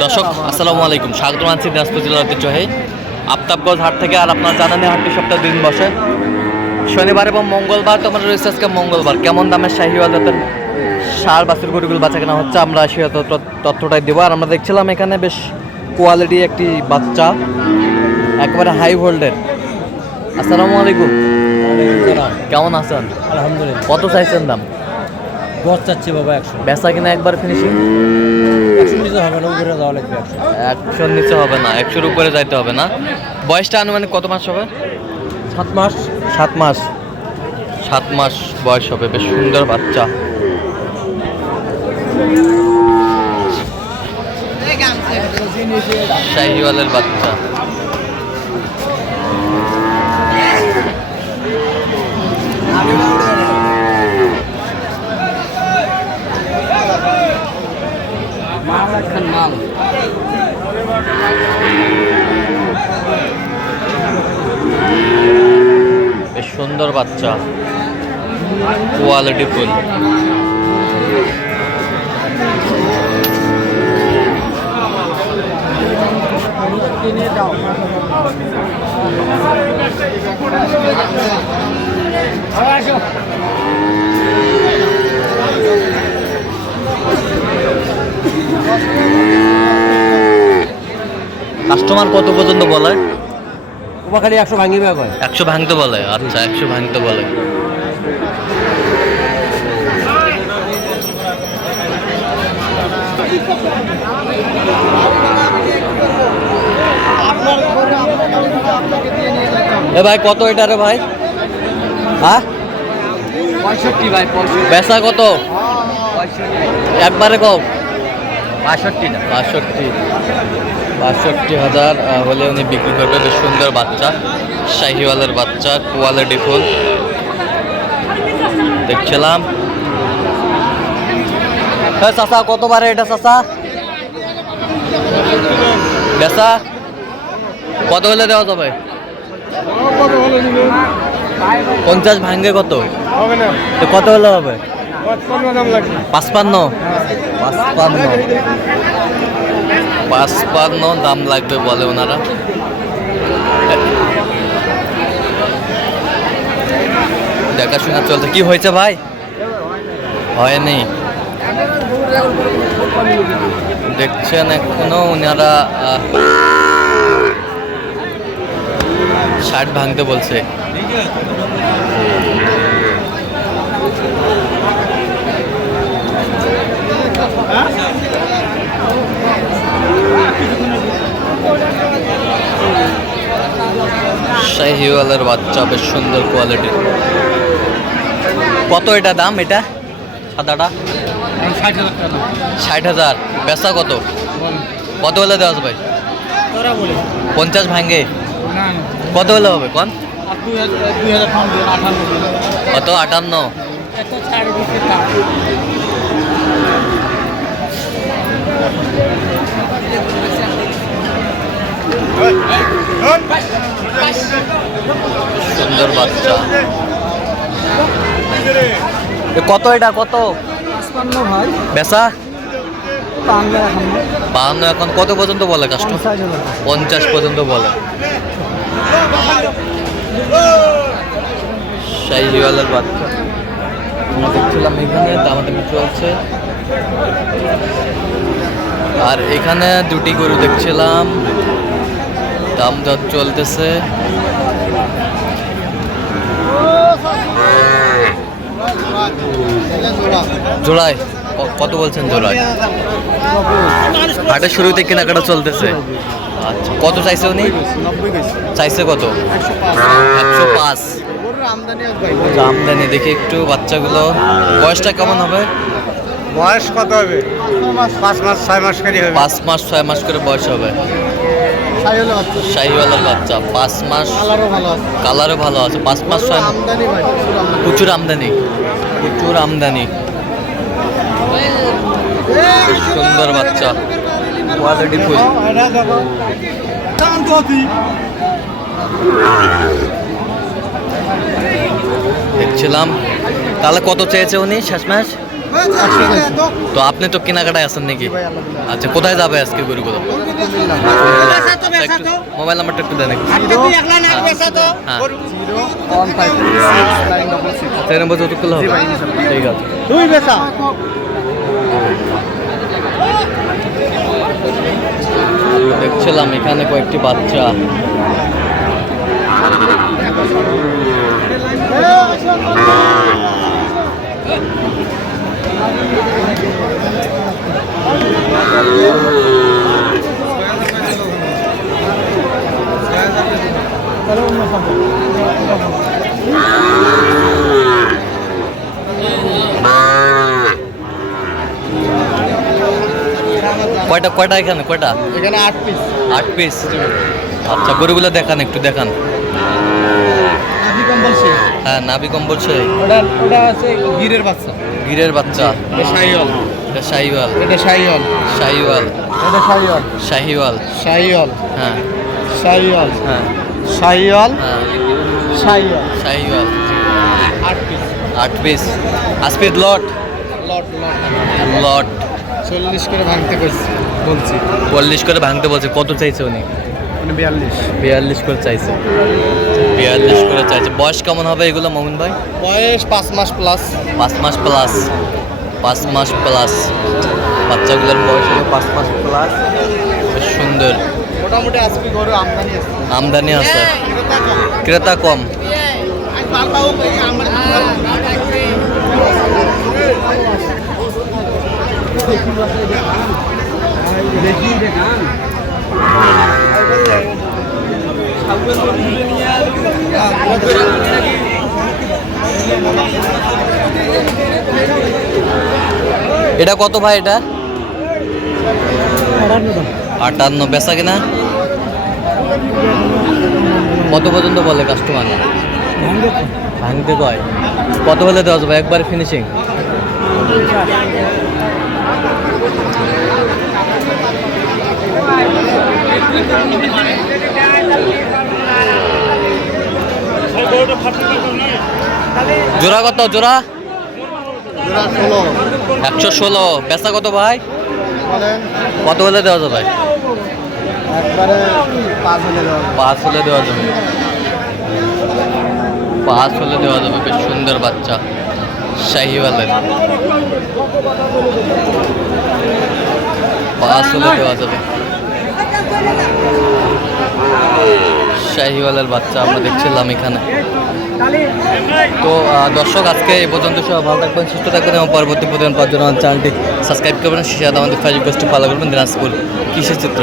দর্শক আসসালামু আলাইকুম। স্বাগত জানাচ্ছি দিনাজপুর জেলার ঐতিহ্যবাহী আফতাবগঞ্জ হাট থেকে আর আপনার জানেন হাটটি সপ্তাহ দিন বসে। শনিবার এবং মঙ্গলবার তোমার রয়েছে আজকে মঙ্গলবার। কেমন দামের শাহিওয়াল জাতের সার বাছুর গরুগুলো বাচ্চা কেনা হচ্ছে আমরা সে তথ্য- তথ্যটাই দেবো। আর আমরা দেখছিলাম এখানে বেশ কোয়ালিটি একটি বাচ্চা একবারে হাই ভোল্টের আসসালামু আলাইকুম। কেমন আছেন? আলহামদুলিল্লাহ। কত চাইছেন দাম? দশ চাচ্ছি বাবা একশো। বেচা কিনা একবার ফিনিশিং নিচে হবে না উপরে যাওয়া লাগবে একশোর নিচে হবে না একশোর উপরে যাইতে হবে না। বয়সটা আনুমানিক কত মাস হবে? সাত মাস। সাত মাস। সাত মাস বয়স হবে বেশ সুন্দর বাচ্চা। শাহিওয়ালের বাচ্চা। বেশ সুন্দর বাচ্চা। কোয়ালিটি ফুল কাস্টমার কত পর্যন্ত বলে? ওবা খালি একশো ভাঙি ব্যাগ একশো ভাঙতে বলে আচ্ছা একশো ভাঙতে বলে। এ ভাই কত এটা রে ভাই? হ্যাঁ? পঁয়ষট্টি ভাই বেচা কত? একবারে কম বাষট্টি না বাষট্টি। বাষট্টি হাজার হলে উনি বিক্রি করবে। বেশ সুন্দর বাচ্চা। শাহিওয়ালের বাচ্চা কোয়ালিটি ফুল দেখছিলাম। হ্যাঁ চাষা কতবারে এটা চাষা বেচা? কত হলে দেওয়া যাবে? পঞ্চাশ ভাঙ্গে কত? তো কত হলে হবে? পঁচপান্ন পাঁচপান্ন? পাঁচপান্ন। দাম লাগবে বলে ওনারা। দেখাশোনা চলতে কি হয়েছে ভাই? হয়নি। দেখছেন এখনও ওনারা শার্ট ভাঙতে বলছে। শাহিওয়ালের বাচ্চা, বেশ সুন্দর কোয়ালিটির কত এটা দাম এটা? সাদাটা? ষাট হাজার। বেচা কত? কত হলে দেওয়া তোরা পঞ্চাশ ভাঙ্গে? কত হলে হবে কোন? কত? আটান্ন? সুন্দর বাচ্চা। কত এটা? কত? ভাই। বেচা? বাহান্ন এখন। কত পর্যন্ত বলে কাস্টমার পঞ্চাশ পঞ্চাশ পর্যন্ত বলে। শাহিওয়ালের বাচ্চা। আমরা দেখছিলাম এখানে দামাদামি চলছে। আর এখানে দুটি গরু দেখছিলাম। দাম দর চলতেছে। জোড়ায় কত বলছেন জোড়ায় হাটের শুরুতে কেনাকাটা চলতেছে। আচ্ছা কত চাইছে উনি? চাইছে কত? একশো পাঁচ। আমদানি দেখি একটু বাচ্চাগুলো। বয়সটা কেমন হবে? বয়স কত হবে? পাঁচ মাস ছয় মাস করে হবে। পাঁচ মাস ছয় মাস করে বয়স হবে। শাহিওয়ালার বাচ্চা। পাঁচ মাস। কালারও ভালো আছে। কালারও ভালো আছে। পাঁচ মাস ছয় মাস। প্রচুর আমদানি। প্রচুর আমদানি। সুন্দর বাচ্চা। কোয়ালিটি ফুল দেখছিলাম। তাহলে কত চেয়েছে উনি শেষ মাস তো আপনি তো কেনাকাটায় আছেন নাকি? আচ্ছা কোথায় যাবে আজকে আচ্ছা, একটু মোবাইল নাম্বারটা একটু দেন একটু। হ্যাঁ। নম্বর যতগুলো হবে? ঠিক আছে। দুই বেচা। দেখছিলাম এখানে কয়েকটি বাচ্চা। কয়টা কয়টা এখানে কয়টা? এখানে আট পিস আট পিস আচ্ছা গরুগুলো দেখান একটু দেখান। হ্যাঁ নাভি কম্বল সেই ওটা ওটা আছে গিরের বাচ্চা। গিরের বাচ্চা। শাহিওয়াল এটা শাহিওয়াল। এটা শাহিওয়াল। শাহিওয়াল। এটা শাহিওয়াল। শাহিওয়াল। শাহিওয়াল। হ্যাঁ। শাহিওয়াল। হ্যাঁ। শাহিওয়াল। হ্যাঁ। শাহিওয়াল। শাহিওয়াল। আট পিস। আট পিস। আসপিড লট। Lot lot. লট। চল্লিশ করে ভাঙতে কইছি বলছি। চল্লিশ করে ভাঙতে বলছে। কত চাইছে উনি? বিয়াল্লিশ। বিয়াল্লিশ করে চাইছে। বিয়াল্লিশ করে চাইছে। বয়স কেমন হবে এগুলো মমিন ভাই? বয়স পাঁচ মাস প্লাস পাঁচ মাস প্লাস পাঁচ মাস প্লাস বাচ্চাগুলোর বয়স হবে পাঁচ মাস প্লাস বেশ সুন্দর। মোটামুটি আজকে গরু আমদানি আছে। আমদানি আছে। ক্রেতা কম। এটা কত ভাই এটা? আটান্ন, বেচা কিনা? কত পর্যন্ত বলে কাস্টমার ভাঙতে কয়। কত হলে দেওয়া যাবে? একবার ফিনিশিং জোড়া কত? জোড়া? একশো ষোলো। বেচা কত ভাই? কত হলে দেওয়া যাবে। পাঁচ হলে দেওয়া যাবে। পাঁচ হলে দেওয়া যাবে বেশ সুন্দর বাচ্চা। শাহিওয়ালের। পাঁচ হলে দেওয়া যাবে। শাহিওয়ালের বাচ্চা আমরা দেখছিলাম এখানে। তো দর্শক, আজকে এই পর্যন্ত সব ভালো থাকবেন, সুস্থ থাকবেন এবং পরবর্তী প্রতিদিন পাওয়ার জন্য আমার চ্যানেলটি সাবস্ক্রাইব করবেন সে আমাদের ফেসবুক পেজটি ফলো করবেন দিনাজপুর কৃষি চিত্র